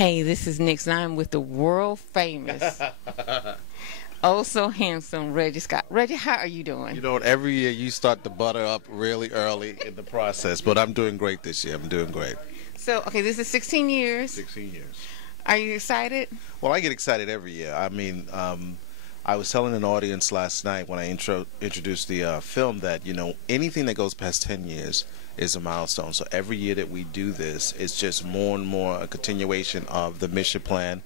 Hey, this is Nix, and I'm with the world famous, oh so handsome Reggie Scott. Reggie, how are you doing? You know what? Every year you start to butter up really early in the process, but I'm doing great this year. I'm doing great. So, okay, this is 16 years. 16 years. Are you excited? Well, I get excited every year. I mean, I was telling an audience last night when I introduced the film that, you know, anything that goes past 10 years is a milestone. So every year that we do this, it's just more and more a continuation of the mission plan,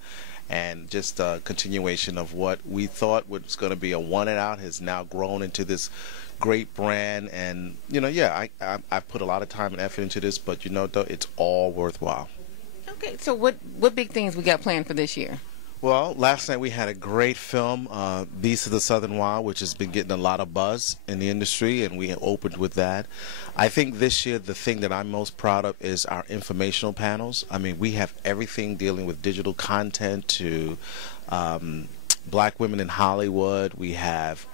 and just a continuation of what we thought was going to be a one and out has now grown into this great brand. And, you know, yeah, I've put a lot of time and effort into this, but, you know, though, it's all worthwhile. Okay, so what big things we got planned for this year? Well, last night we had a great film, Beast of the Southern Wild, which has been getting a lot of buzz in the industry, and we opened with that. I think this year the thing that I'm most proud of is our informational panels. I mean, we have everything dealing with digital content to black women in Hollywood. We have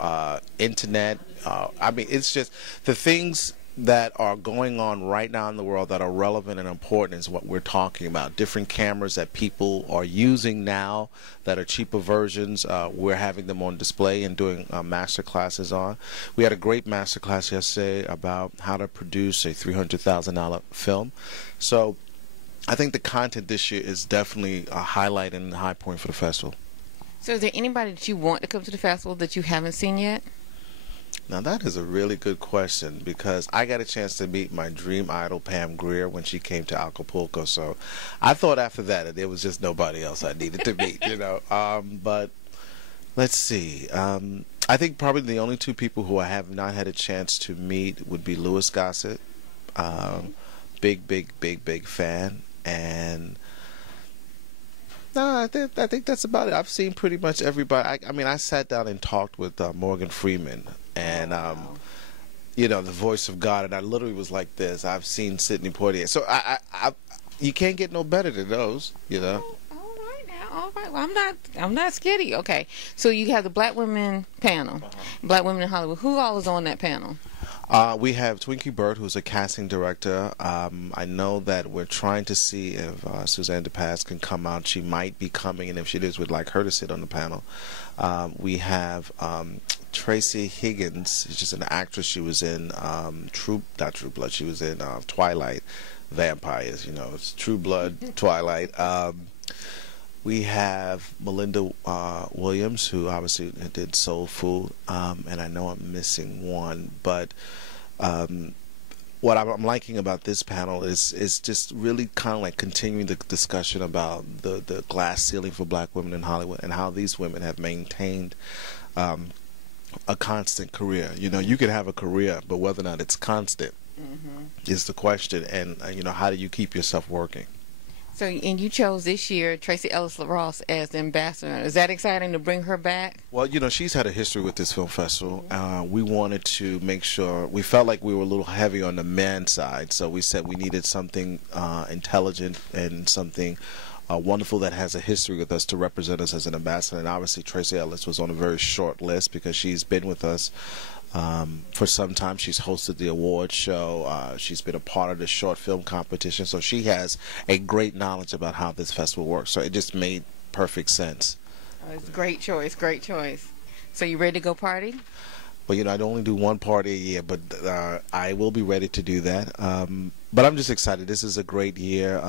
internet. I mean, it's just the things that are going on right now in the world that are relevant and important is what we're talking about. Different cameras that people are using now that are cheaper versions, we're having them on display and doing master classes on. We had a great master class yesterday about how to produce a $300,000 film. So I think the content this year is definitely a highlight and a high point for the festival. So is there anybody that you want to come to the festival that you haven't seen yet? Now that is a really good question, because I got a chance to meet my dream idol Pam Grier when she came to Acapulco. So I thought after that there was just nobody else I needed to meet, you know. But let's see. I think probably the only two people who I have not had a chance to meet would be Louis Gossett. Big fan. And no, I think that's about it. I've seen pretty much everybody. I mean, I sat down and talked with Morgan Freeman, and you know, the voice of God, and I literally was like this. I've seen Sidney Poitier, so you can't get no better than those, you know. All right now, all right. Well, I'm not skitty. Okay, so you have the Black Women panel, Black Women in Hollywood. Who all is on that panel? We have Twinkie Burt, who's a casting director. I know that we're trying to see if Suzanne DePaz can come out. She might be coming, and if she does, we'd like her to sit on the panel. We have Tracy Higgins. She's just an actress. She was in not True Blood. She was in Twilight, Vampires. You know, it's True Blood, Twilight. We have Melinda Williams, who obviously did Soul Food, and I know I'm missing one, but what I'm liking about this panel is just really kind of like continuing the discussion about the glass ceiling for black women in Hollywood and how these women have maintained a constant career. You know, you can have a career, but whether or not it's constant is the question, and you know, how do you keep yourself working? So, and you chose this year Tracy Ellis Ross as the ambassador. Is that exciting to bring her back? Well, you know, she's had a history with this film festival. We wanted to make sure, we felt like we were a little heavy on the man side, so we said we needed something intelligent and something wonderful that has a history with us to represent us as an ambassador. And obviously Tracy Ellis was on a very short list because she's been with us for some time. She's hosted the award show. She's been a part of the short film competition, so she has a great knowledge about how this festival works. So it just made perfect sense. Oh, it's a great choice, great choice. So you ready to go party? Well, you know, I'd only do one party a year, but I will be ready to do that. But I'm just excited. This is a great year.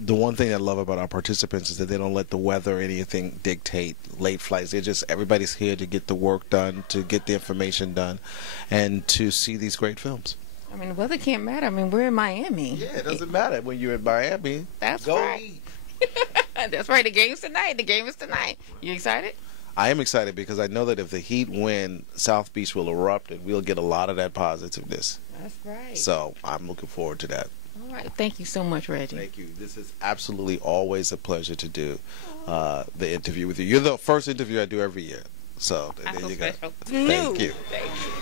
The one thing I love about our participants is that they don't let the weather or anything dictate late flights. They're just, everybody's here to get the work done, to get the information done, and to see these great films. I mean, the weather can't matter. I mean, we're in Miami. Yeah, it doesn't matter when you're in Miami. That's Go right. eat. That's right. The game's tonight. The game is tonight. You excited? I am excited because I know that if the Heat win, South Beach will erupt, and we'll get a lot of that positiveness. That's right. So I'm looking forward to that. All right. Thank you so much, Reggie. Thank you. This is absolutely always a pleasure to do the interview with you. You're the first interview I do every year. So there you go. Thank you.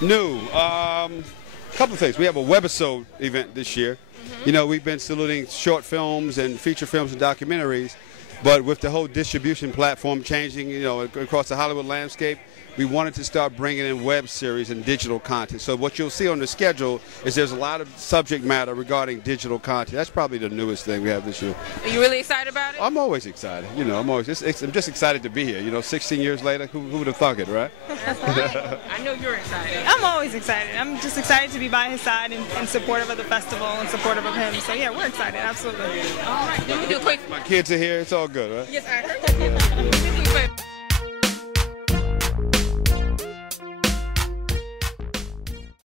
New. Couple of things. We have a webisode event this year. You know, we've been saluting short films and feature films and documentaries, but with the whole distribution platform changing, you know, across the Hollywood landscape, we wanted to start bringing in web series and digital content. So what you'll see on the schedule is there's a lot of subject matter regarding digital content. That's probably the newest thing we have this year. Are you really excited about it? I'm always excited. You know, I'm just excited to be here. You know, 16 years later, who would have thunk it, right? That's right. I know you're excited. I'm always excited. I'm just excited to be by his side and supportive of the festival and supportive of him. So yeah, we're excited, absolutely. All right, let me do a quick. My kids are here. It's all good, right? Yes, I heard that.